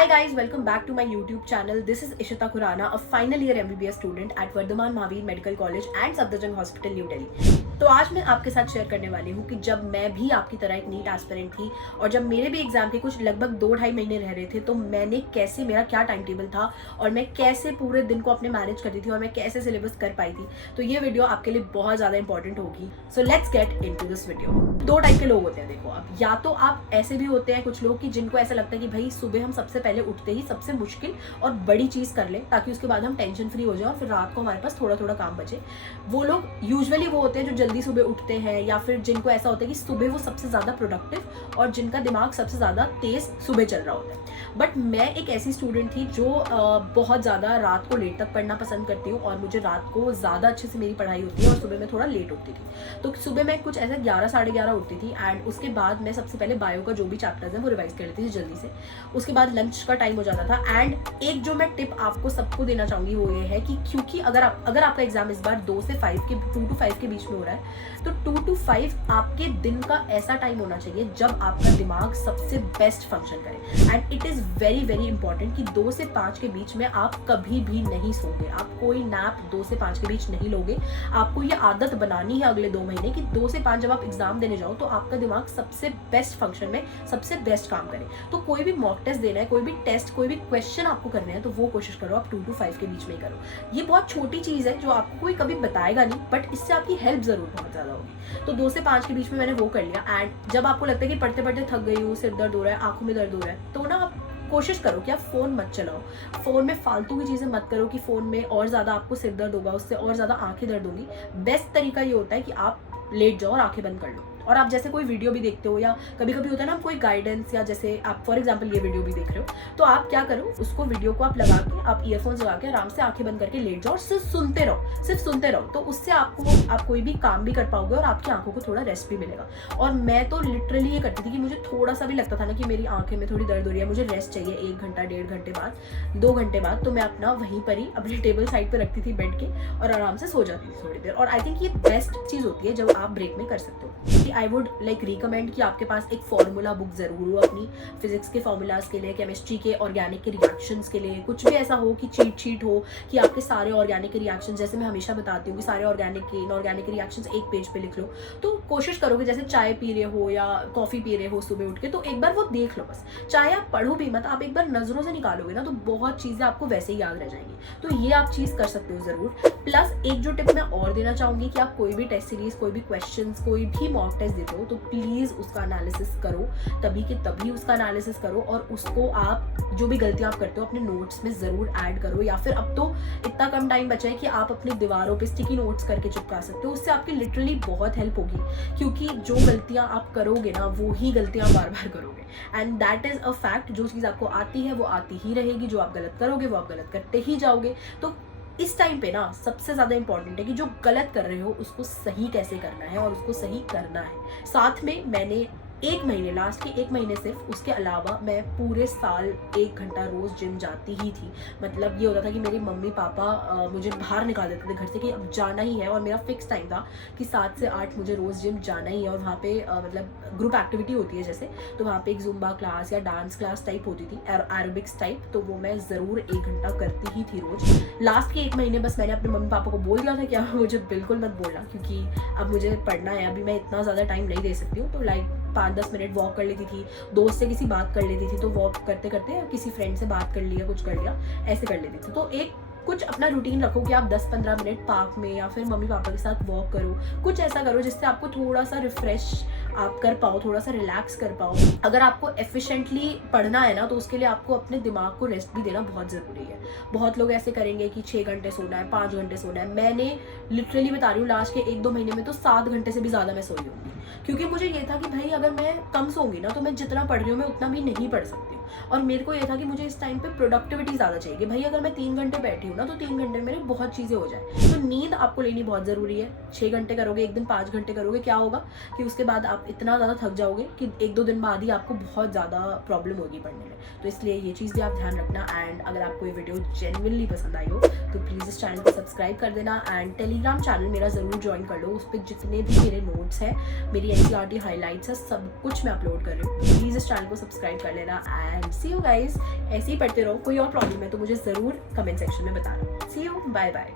Hi guys, welcome back to my YouTube channel. This is Ishita Khurana, a final year MBBS student at Vardhaman Mahavir Medical College and Safdarjung Hospital, New Delhi. तो आज मैं आपके साथ share करने वाली हूँ कि जब मैं भी आपकी तरह एक नीट एस्पिरेंट थी और जब मेरे भी एग्जाम के कुछ लगभग 2-2.5 महीने रह रहे थे, तो मैंने कैसे, मेरा क्या टाइम टेबल था और मैं कैसे पूरे दिन को अपने मैनेज करती थी और मैं कैसे सिलेबस कर पाई थी। तो ये वीडियो आपके लिए बहुत ज़्यादा इंपॉर्टेंट होगी। So let's get into this video. 2 type के लोग होते हैं। देखो, अब या तो आप ऐसे भी होते हैं कुछ लोग कि जिनको ऐसा लगता है कि भाई सुबह हम सबसे पहले उठते ही सबसे मुश्किल और बड़ी चीज़ कर लें ताकि उसके बाद हम टेंशन फ्री हो जाए और फिर रात को हमारे पास थोड़ा थोड़ा काम बचे। वो लोग यूजुअली वो होते हैं जो जल्दी सुबह उठते हैं या फिर जिनको ऐसा होता है कि सुबह वो सबसे ज़्यादा प्रोडक्टिव और जिनका दिमाग सबसे ज़्यादा तेज़ सुबह चल रहा होता है। बट मैं एक ऐसी स्टूडेंट थी जो बहुत ज़्यादा रात को लेट तक पढ़ना पसंद करती हूँ और मुझे रात को ज़्यादा अच्छे से मेरी पढ़ाई होती है और सुबह मैं थोड़ा लेट उठती थी। तो सुबह मैं कुछ ऐसे 11-11:30 उठती थी एंड उसके बाद मैं सबसे पहले बायो का जो भी चैप्टर्स है वो रिवाइज कर लेती थी जल्दी से। उसके बाद लंच का टाइम हो जाता था एंड एक जो मैं टिप आपको सबको देना चाहूँगी वो ये है कि क्योंकि अगर आपका एग्जाम इस बार 2 to 5 के बीच में हो रहा है तो 2 to 5 आपके दिन का ऐसा टाइम होना चाहिए जब आपका दिमाग सबसे बेस्ट फंक्शन करे। And it is very very important कि 2 से 5 के बीच में आप कभी भी नहीं सोगे। आप कोई नैप 2 से 5 के बीच नहीं लोगे। आपको ये आदत बनानी है अगले 2 महीने कि 2 से 5 जब आप एग्जाम देने जाओ तो आपका दिमाग सबसे बेस्ट फंक्शन में सबसे बेस्ट काम करे। तो कोई भी मॉक टेस्ट देना है, कोई भी टेस्ट, कोई भी क्वेश्चन आपको करने हैं तो वो कोशिश करो आप 2 to 5 के बीच में ही करो। ये बहुत छोटी चीज़ है जो आपको कोई कभी बताएगा नहीं, बट इससे आपकी हेल्प ज़रूर बहुत ज़्यादा होगी। तो 2 से 5 के बीच में मैंने वो कर लिया। एंड जब आपको लगता है कि पढ़ते पढ़ते थक गई हूँ, सिर दर्द हो रहा है, आंखों में दर्द हो रहा है, तो ना आप कोशिश करो कि आप फ़ोन मत चलाओ। फ़ोन में फालतू की चीज़ें मत करो कि फ़ोन में और ज़्यादा आपको सिर दर्द होगा, उससे और ज़्यादा आंखें दर्द होंगी। बेस्ट तरीका ये होता है कि आप लेट जाओ और आंखें बंद कर लो और आप जैसे कोई वीडियो भी देखते हो या कभी कभी होता है ना कोई गाइडेंस या जैसे आप फॉर एग्जांपल ये वीडियो भी देख रहे हो तो आप क्या करो, उसको वीडियो को आप लगा के आप ईयरफोन्स लगा के आराम से आंखें बंद करके लेट जाओ और सिर्फ सुनते रहो। तो उससे आप कोई भी काम भी कर पाओगे और आपकी आंखों को थोड़ा रेस्ट भी मिलेगा। और मैं तो लिटरली ये करती थी कि मुझे थोड़ा सा भी लगता था ना कि मेरी आंखें में थोड़ी दर्द हो रही है, मुझे रेस्ट चाहिए 1 घंटा 1.5 घंटे बाद, 2 घंटे बाद, तो मैं अपना वहीं पर ही अपनी टेबल साइड पर रखती थी बेड के और आराम से सो जाती थी थोड़ी देर। और आई थिंक ये बेस्ट चीज़ होती है जब आप ब्रेक में कर सकते हो। आई वुड रिकमेंड कि आपके पास एक फॉर्मूला बुक जरूर हो अपनी फिजिक्स के फॉर्मूलाज के लिए, केमिस्ट्री के ऑर्गेनिक के रिएक्शंस के लिए, कुछ भी ऐसा हो कि चीट शीट हो कि आपके सारे ऑर्गेनिक के रिएक्शंस, जैसे मैं हमेशा बताती हूँ कि सारे ऑर्गेनिक के इनऑर्गेनिक के रिएक्शंस एक पेज पे लिख लो। तो कोशिश करो कि जैसे चाय पी रहे हो या कॉफ़ी पी रहे हो सुबह उठ के तो एक बार वो देख लो बस। चाहे आप पढ़ो भी मत, आप एक बार नज़रों से निकालोगे ना तो बहुत चीज़ें आपको वैसे ही याद रह जाएंगी। तो ये आप चीज़ कर सकते हो ज़रूर। प्लस एक जो टिप मैं और देना चाहूँगी कि आप कोई भी टेस्ट सीरीज, कोई भी क्वेश्चन, कोई भी मॉक टेस्ट देते हो तो प्लीज़ उसका एनालिसिस करो, तभी के तभी उसका एनालिसिस करो और उसको आप जो भी गलतियां आप करते हो अपने नोट्स में ज़रूर ऐड करो। या फिर अब तो इतना कम टाइम बचा है कि आप अपनी दीवारों पे स्टिकी नोट्स करके चिपका सकते हो। उससे आपकी लिटरली बहुत हेल्प होगी क्योंकि जो गलतियां आप करोगे ना वो ही गलतियां बार बार करोगे and that is a fact. जो चीज़ आपको आती है वो आती ही रहेगी, जो आप गलत करोगे वो आप गलत करते ही जाओगे। तो इस टाइम पे ना सबसे ज़्यादा इंपॉर्टेंट है कि जो गलत कर रहे हो उसको सही कैसे करना है और उसको सही करना है। साथ में मैंने 1 महीने, लास्ट के 1 महीने सिर्फ, उसके अलावा मैं पूरे साल 1 घंटा रोज़ जिम जाती ही थी। मतलब ये होता था कि मेरे मम्मी पापा मुझे बाहर निकाल देते थे घर से कि अब जाना ही है और मेरा फिक्स टाइम था कि 7 से 8 मुझे रोज़ जिम जाना ही है। और वहाँ पे मतलब ग्रुप एक्टिविटी होती है जैसे, तो वहाँ पे एक जुम्बा क्लास या डांस क्लास टाइप होती थी, एरोबिक्स टाइप, तो वो मैं ज़रूर 1 घंटा करती ही थी रोज़। लास्ट के 1 महीने बस मैंने अपने मम्मी पापा को बोल दिया था कि अब मुझे बिल्कुल मत बोलना क्योंकि अब मुझे पढ़ना है, अभी मैं इतना ज़्यादा टाइम नहीं दे सकती हूँ। तो 5-10 मिनट वॉक कर लेती थी, दोस्त से किसी बात कर लेती थी, तो वॉक करते करते किसी फ्रेंड से बात कर लिया, कुछ कर लिया, ऐसे कर लेती थी। तो एक कुछ अपना रूटीन रखो कि आप 10-15 मिनट पार्क में या फिर मम्मी पापा के साथ वॉक करो, कुछ ऐसा करो जिससे आपको थोड़ा सा रिफ्रेश आप कर पाओ, थोड़ा सा रिलैक्स कर पाओ। अगर आपको एफिशिएंटली पढ़ना है ना तो उसके लिए आपको अपने दिमाग को रेस्ट भी देना बहुत ज़रूरी है। बहुत लोग ऐसे करेंगे कि 6 घंटे सोना है, 5 घंटे सोना है। मैंने लिटरली बता रही हूँ लास्ट के 1-2 महीने में तो 7 घंटे से भी ज़्यादा मैं सोई होंगी क्योंकि मुझे ये था कि भाई अगर मैं कम सोऊंगी ना तो मैं जितना पढ़ रही हूँ मैं उतना भी नहीं पढ़ सकती हूँ। और मेरे को ये था कि मुझे इस टाइम पे प्रोडक्टिविटी ज़्यादा चाहिए कि भाई अगर मैं 3 घंटे बैठी हूँ ना तो 3 घंटे में मेरी बहुत चीज़ें हो जाए। तो नींद आपको लेनी बहुत ज़रूरी है। 6 घंटे करोगे, एक दिन 5 घंटे करोगे, क्या होगा कि उसके बाद आप इतना ज़्यादा थक जाओगे कि 1-2 दिन बाद ही आपको बहुत ज़्यादा प्रॉब्लम होगी पढ़ने में। तो इसलिए ये चीज़ भी आप ध्यान रखना। एंड अगर आपको ये वीडियो जेन्युइनली पसंद आई हो तो प्लीज़ इस चैनल को सब्सक्राइब कर देना एंड टेलीग्राम चैनल मेरा ज़रूर ज्वाइन कर लो। उस पर जितने भी मेरे नोट्स हैं, मेरी NCERT हाईलाइट्स है, सब कुछ मैं अपलोड कर रही हूँ। प्लीज़ इस चैनल को सब्सक्राइब कर लेना and and see you guys. ऐसे ही पढ़ते रहो, कोई और प्रॉब्लम है तो मुझे ज़रूर कमेंट सेक्शन में बताना। सी यू, बाय बाय।